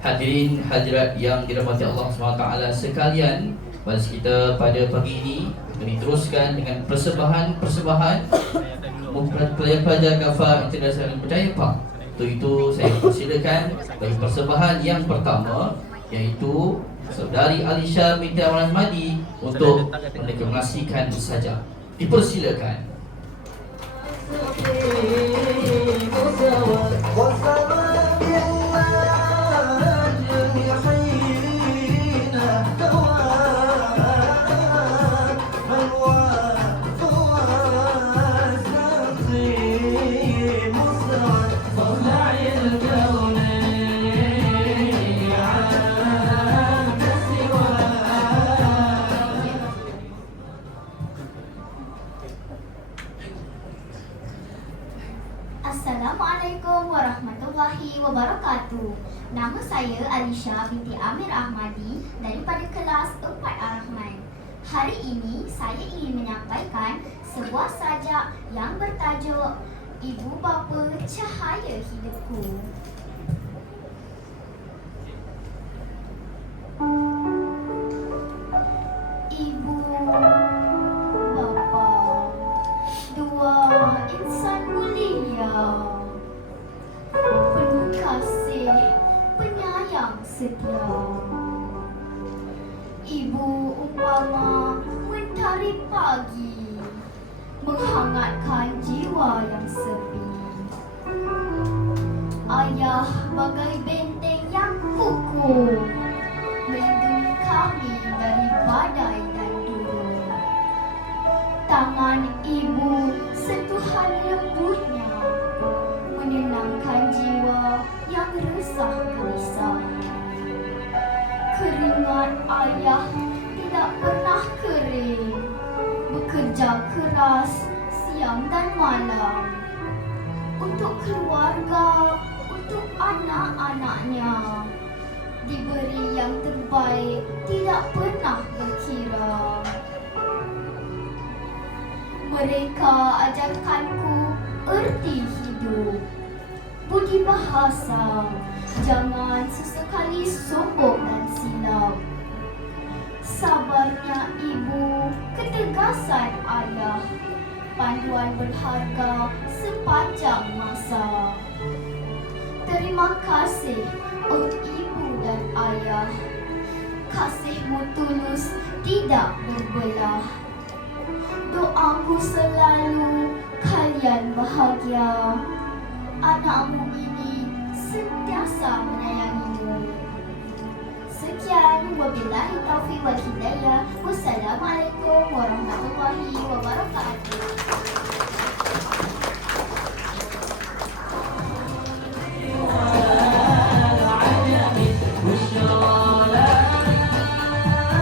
Hadirin hadirat yang dirahmati Allah SWT sekalian, balas kita pada pagi ini diteruskan dengan persembahan pelajar Ghaffar International Berjaya Park. Untuk itu saya persilakan bagi persembahan yang pertama, iaitu Saudari Alisha binti Amir Ahmadi untuk mendeklarasikan saja. Dipersilakan. Assalamualaikum warahmatullahi wabarakatuh. Nama saya Alisha binti Amir Ahmadi daripada kelas 4 Ar-Rahman. Hari ini saya ingin menyampaikan sebuah sajak yang bertajuk Ibu Bapa Cahaya Hidupku. Ibu bapa, dua insan mulia, penuh kasih, penyayang setia. Ibu umpama mentari pagi, menghangatkan jiwa yang sepi. Ayah bagai benteng yang kukuh, melindungi kami dari badai dan durung. Tangan ibu sentuhan lembutnya, menenangkan jiwa yang resah gelisah. Keringat ayah tidak pernah kering, bekerja keras siang dan malam untuk keluarga, untuk anak-anaknya. Diberi yang terbaik, tidak pernah berkira. Mereka ajarkanku erti hidup, budi bahasa, jangan sesekali sombong dan silap. Sabarnya ibu, ketegasan ayah, panduan berharga sepanjang masa. Terima kasih untuk ibu dan ayah, kasihmu tulus tidak berbelah. Doaku selalu kalian bahagia, anakmu ini sentiasa menyayangimu. Sekian, wabillahi taufiq wal hidayah.